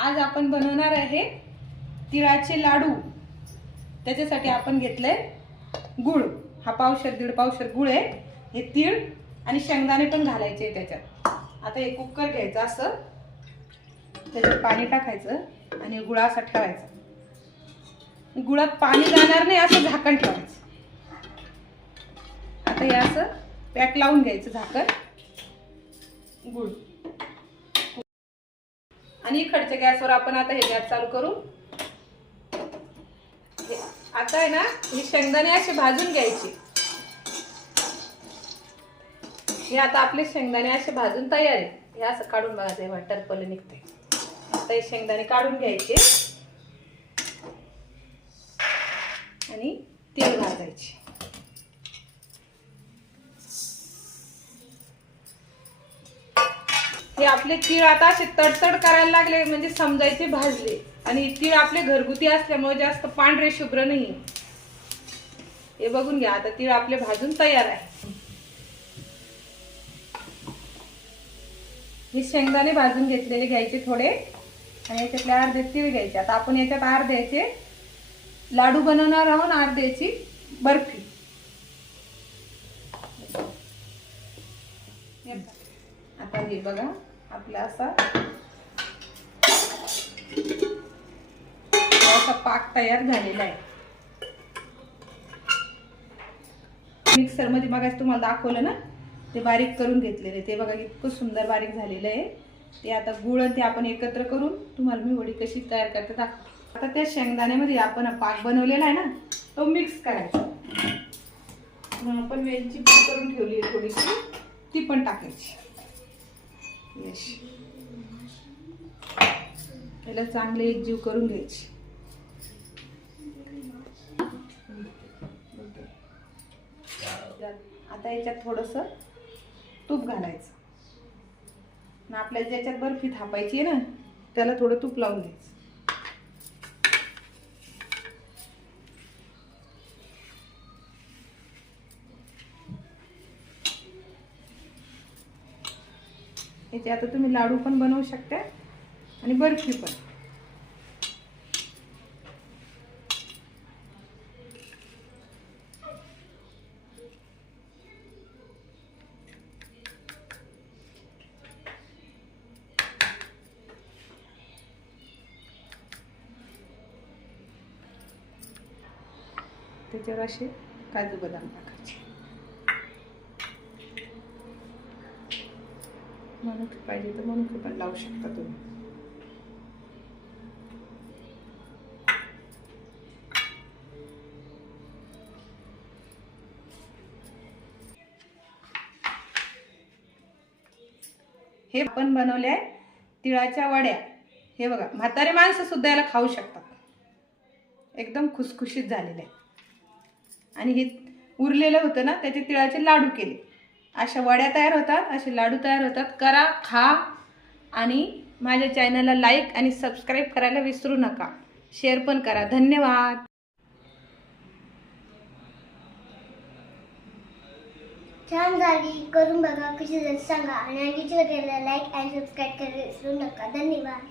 आज आपण बनवणार आहे तिळाचे लाडू. त्याच्यासाठी आपण घेतलंय गुळ. हा पावशर दीड पावशर गुळ आहे. हे तीळ आणि शेंगदाणे पण घालायचे त्याच्यात. आता हे कुकर घ्यायचं असं. त्याच्यात पाणी टाकायचं आणि गुळ असा ठेवायचा. गुळात पाणी जाणार नाही असं झाकण ठेवायचं. आता हे असं पॅक लावून घ्यायचं झाकण. गुळ. आणि इकडच्या गॅसवर आपण आता हे गॅस चालू करू. आता आहे ना हे शेंगदाणे असे भाजून घ्यायचे. हे आता आपले शेंगदाणे असे भाजून तयार आहे. हे असं काढून बघा ते टरपल निघते. आता हे शेंगदाणे काढून घ्यायचे. आणि तेल भाजायचे. हे आपले तीळ आता असे तडतड करायला लागले म्हणजे समजायचे भाजले. आणि तीळ आपले घरगुती असल्यामुळे जास्त पांढरे शुभ्र नाही हे बघून घ्या आता तीळ आपले भाजून तयार आहे. हे शेंगदाणे भाजून घेतलेले घ्यायचे थोडे आणि याच्यातले अर्धे तीळ घ्यायचे. आता आपण याच्यात अर्ध्याचे लाडू बनवणार आहोत अर्ध्याची बर्फी. आता हे बघा. आपला असा असा पाक तयार झालेला आहे. मिक्सरमध्ये बघा तुम्हाला दाखवलं ना? ते बारीक करून घेतलेले. ते बघा इतकं सुंदर बारीक झालेलं आहे. ते आता गुळ ते आपण एकत्र करून तुम्हाला मी वडी कशी तयार करते दाखव. आता त्या शेंगदाण्यामध्ये आपण पाक बनवलेला आहे ना तो मिक्स करायचा. आपण वेलची करून ठेवली आहे थोडीशी. ती पण टाकायची. यश याला चांगले एकजीव करून घ्यायची. आता याच्यात थोडस तूप घालायचं. आणि आपल्याला ज्याच्यात बर्फी थापायची आहे ना त्याला थोडं तूप लावून द्यायचं याचे आता तुम्ही लाडू पण बनवू शकता आणि बर्फी पण. त्याच्यावर असे काजू बदाम टाकायचे. मनुके पाहिजे तर मनुके पण लावू शकता तुम्ही. हे आपण बनवले आहे तिळाच्या वड्या. हे बघा म्हातारे माणसं सुद्धा याला खाऊ शकतात. एकदम खुसखुशीत झालेले आहे आणि हे उरलेलं होतं ना त्याचे तिळाचे लाडू केले. अशा वड्या तयार होतात असे लाडू तयार होतात. करा खा आणि माझ्या चॅनलला लाईक आणि सबस्क्राईब करायला विसरू नका. शेअर पण करा. धन्यवाद. छान झाली. करून बघा कशी सांगा. आणि आणखी लाईक आणि सबस्क्राईब करायला विसरू नका. धन्यवाद.